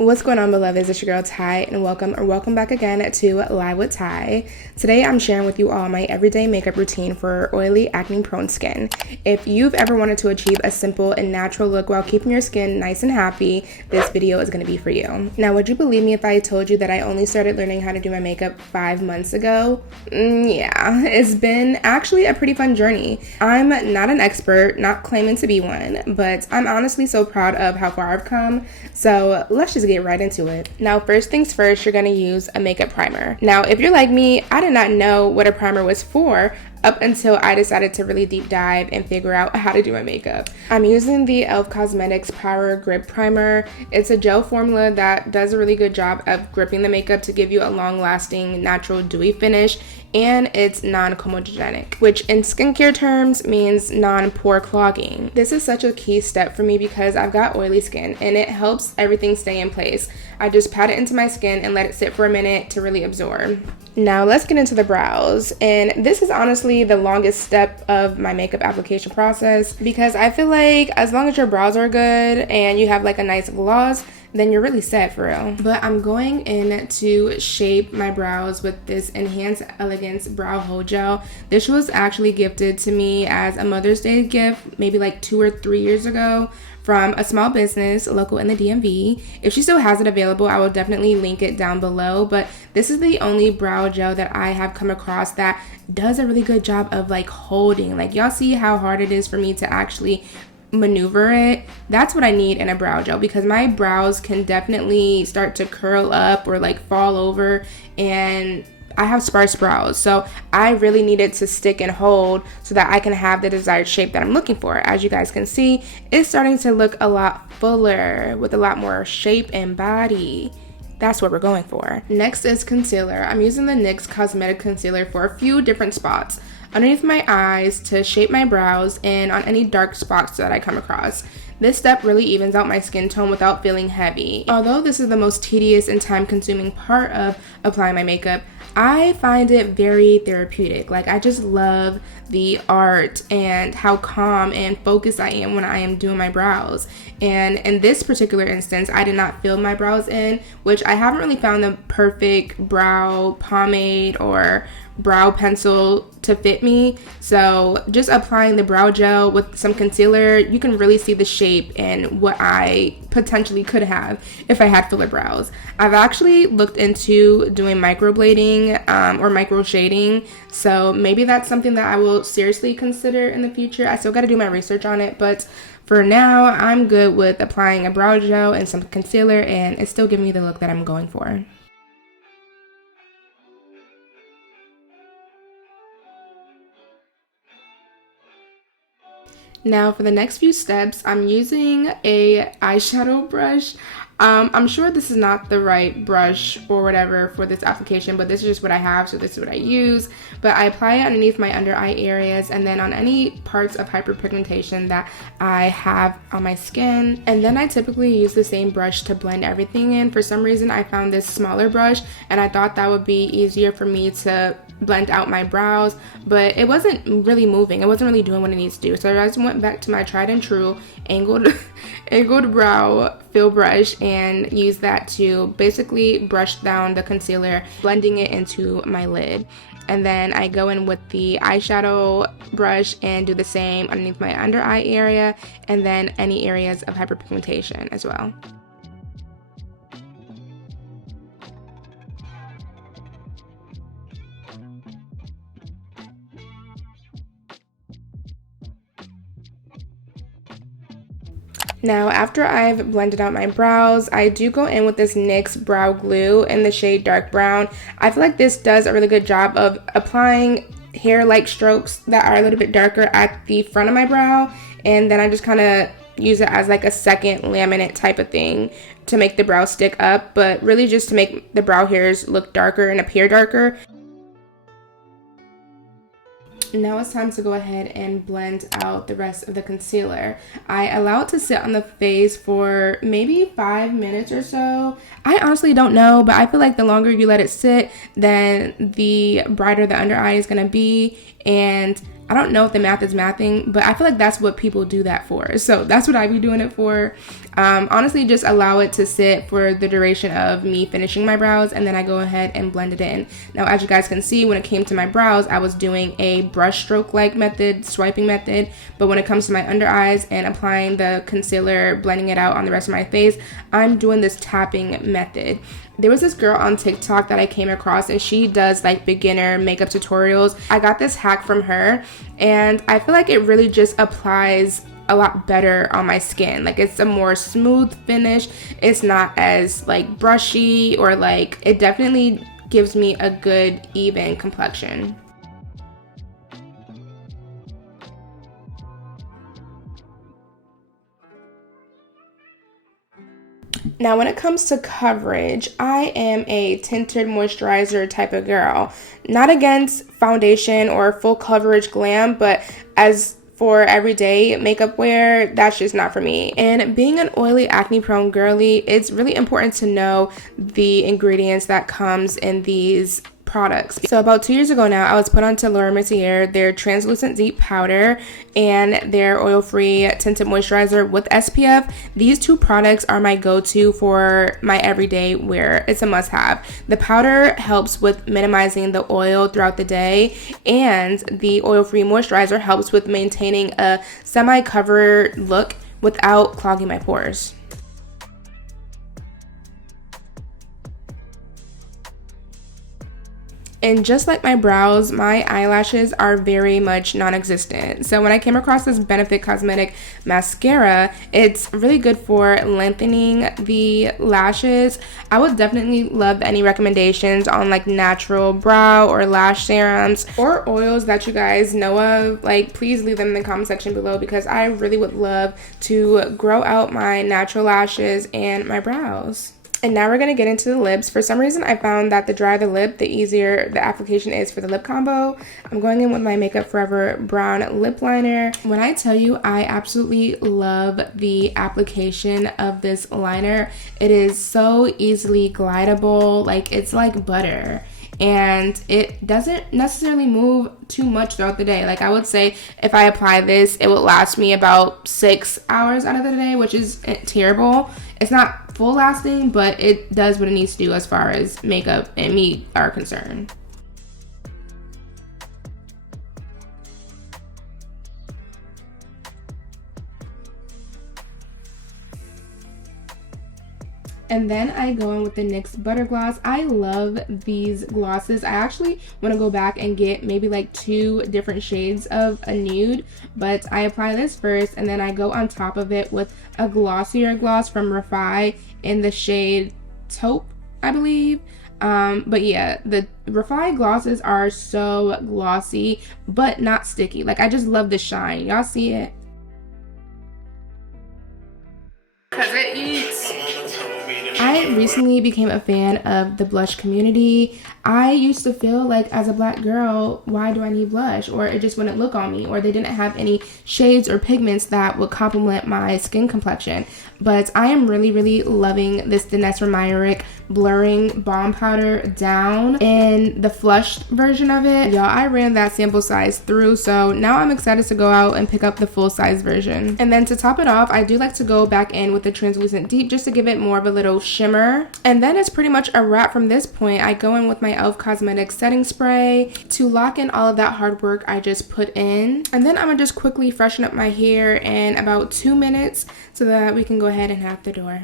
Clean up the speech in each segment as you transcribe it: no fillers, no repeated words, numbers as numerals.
What's going on, beloveds? It's your girl Ty, and welcome back again to Live with Ty. Today I'm sharing with you all my everyday makeup routine for oily, acne-prone skin. If you've ever wanted to achieve a simple and natural look while keeping your skin nice and happy, this video is going to be for you. Now, would you believe me if I told you that I only started learning how to do my makeup 5 months ago? Yeah, it's been actually a pretty fun journey. I'm not an expert, not claiming to be one, but I'm honestly so proud of how far I've come. So let's just get right into it. Now, first things first, you're gonna use a makeup primer. Now, if you're like me, I did not know what a primer was for up until I decided to really deep dive and figure out how to do my makeup. I'm using the e.l.f. Cosmetics Power Grip Primer. It's a gel formula that does a really good job of gripping the makeup to give you a long-lasting, natural, dewy finish, and it's non-comedogenic, which in skincare terms means non-pore clogging. This is such a key step for me because I've got oily skin and it helps everything stay in place. I just pat it into my skin and let it sit for a minute to really absorb. Now let's get into the brows, and this is honestly the longest step of my makeup application process because I feel like as long as your brows are good and you have like a nice gloss, then you're really set for real. But I'm going in to shape my brows with this Enhanced Elegance Brow Hold Gel. This was actually gifted to me as a Mother's Day gift maybe like 2 or 3 years ago from a small business local in the DMV. If she still has it available, I will definitely link it down below, but this is the only brow gel that I have come across that does a really good job of like holding. Like, y'all see how hard it is for me to actually maneuver it? That's what I need in a brow gel because my brows can definitely start to curl up or like fall over, and I have sparse brows, so I really need it to stick and hold so that I can have the desired shape that I'm looking for. As you guys can see, it's starting to look a lot fuller with a lot more shape and body. That's what we're going for. Next is concealer. I'm using the NYX Cosmetic Concealer for a few different spots. Underneath my eyes to shape my brows and on any dark spots that I come across. This step really evens out my skin tone without feeling heavy. Although this is the most tedious and time-consuming part of applying my makeup, I find it very therapeutic. Like, I just love the art and how calm and focused I am when I am doing my brows. And in this particular instance, I did not fill my brows in, which I haven't really found the perfect brow pomade or brow pencil to fit me. So just applying the brow gel with some concealer, you can really see the shape and what I potentially could have if I had filler brows. I've actually looked into doing microblading or micro shading, so maybe that's something that I will seriously consider in the future. I still got to do my research on it, but for now I'm good with applying a brow gel and some concealer, and it's still giving me the look that I'm going for. Now for the next few steps, I'm using a eyeshadow brush. I'm sure this is not the right brush or whatever for this application, but this is just what I have, so this is what I use. But I apply it underneath my under eye areas and then on any parts of hyperpigmentation that I have on my skin. And then I typically use the same brush to blend everything in. For some reason, I found this smaller brush and I thought that would be easier for me to blend out my brows, but it wasn't really moving. It wasn't really doing what it needs to do. So I just went back to my tried and true angled brow fill brush and used that to basically brush down the concealer, blending it into my lid. And then I go in with the eyeshadow brush and do the same underneath my under eye area and then any areas of hyperpigmentation as well. Now, after I've blended out my brows, I do go in with this NYX Brow Glue in the shade Dark Brown. I feel like this does a really good job of applying hair-like strokes that are a little bit darker at the front of my brow, and then I just kind of use it as like a second laminate type of thing to make the brow stick up, but really just to make the brow hairs look darker and appear darker. Now it's time to go ahead and blend out the rest of the concealer. I allow it to sit on the face for maybe 5 minutes or so. I honestly don't know, but I feel like the longer you let it sit, then the brighter the under eye is going to be. And I don't know if the math is mathing, but I feel like that's what people do that for. So that's what I be doing it for. Honestly, just allow it to sit for the duration of me finishing my brows, and then I go ahead and blend it in. Now, as you guys can see, when it came to my brows, I was doing a brush stroke like method, swiping method, but when it comes to my under eyes and applying the concealer, blending it out on the rest of my face, I'm doing this tapping method. There was this girl on TikTok that I came across, and she does like beginner makeup tutorials. I got this hack from her, and I feel like it really just applies a lot better on my skin. Like, it's a more smooth finish. It's not as like brushy, or like, it definitely gives me a good even complexion. Now, when it comes to coverage, I am a tinted moisturizer type of girl. Not against foundation or full coverage glam, but as for everyday makeup wear, that's just not for me. And being an oily, acne prone girly, it's really important to know the ingredients that comes in these products. So about 2 years ago now, I was put onto Laura Mercier, their translucent deep powder and their oil-free tinted moisturizer with SPF. These two products are my go-to for my everyday wear. It's a must-have. The powder helps with minimizing the oil throughout the day, and the oil-free moisturizer helps with maintaining a semi-covered look without clogging my pores. And just like my brows, my eyelashes are very much non-existent. So when I came across this Benefit Cosmetic mascara, it's really good for lengthening the lashes. I would definitely love any recommendations on like natural brow or lash serums or oils that you guys know of. Like, please leave them in the comment section below, because I really would love to grow out my natural lashes and my brows. And now we're going to get into the lips. For some reason, I found that the drier the lip, the easier the application is for the lip combo. I'm going in with my Makeup Forever brown lip liner. When I tell you, I absolutely love the application of this liner. It is so easily glidable, like it's like butter. And it doesn't necessarily move too much throughout the day. Like, I would say if I apply this, it will last me about 6 hours out of the day, which is terrible. It's not full lasting, but it does what it needs to do as far as makeup and me are concerned. And then I go in with the NYX Butter Gloss. I love these glosses. I actually want to go back and get maybe like 2 different shades of a nude, but I apply this first, and then I go on top of it with a glossier gloss from Refi in the shade Taupe, I believe. But yeah, the Refi glosses are so glossy, but not sticky. Like, I just love the shine. Y'all see it? 'Cause it eats. I recently became a fan of the blush community. I used to feel like, as a black girl, why do I need blush? Or it just wouldn't look on me, or they didn't have any shades or pigments that would complement my skin complexion. But I am really, really loving this Danessa Myricks Blurring Balm Powder down in the flushed version of it. Y'all, I ran that sample size through, so now I'm excited to go out and pick up the full size version. And then to top it off, I do like to go back in with the translucent deep just to give it more of a little shimmer. And then it's pretty much a wrap from this point. I go in with my e.l.f. Cosmetics setting spray to lock in all of that hard work I just put in. And then I'm gonna just quickly freshen up my hair in about 2 minutes so that we can go ahead and head out the door.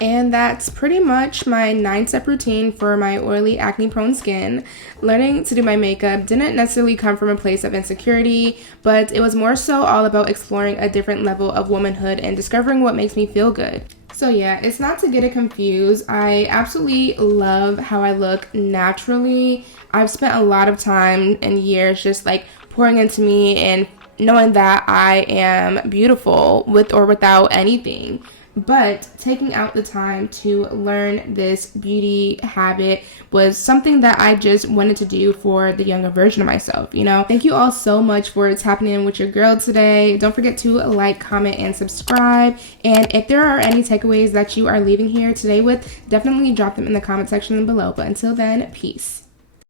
And that's pretty much my 9-step routine for my oily, acne-prone skin. Learning to do my makeup didn't necessarily come from a place of insecurity, but it was more so all about exploring a different level of womanhood and discovering what makes me feel good. So yeah, it's not to get it confused. I absolutely love how I look naturally. I've spent a lot of time and years just like pouring into me and knowing that I am beautiful with or without anything. But taking out the time to learn this beauty habit was something that I just wanted to do for the younger version of myself, you know? Thank you all so much for tapping in with your girl today. Don't forget to like, comment, and subscribe. And if there are any takeaways that you are leaving here today with, definitely drop them in the comment section below. But until then, peace.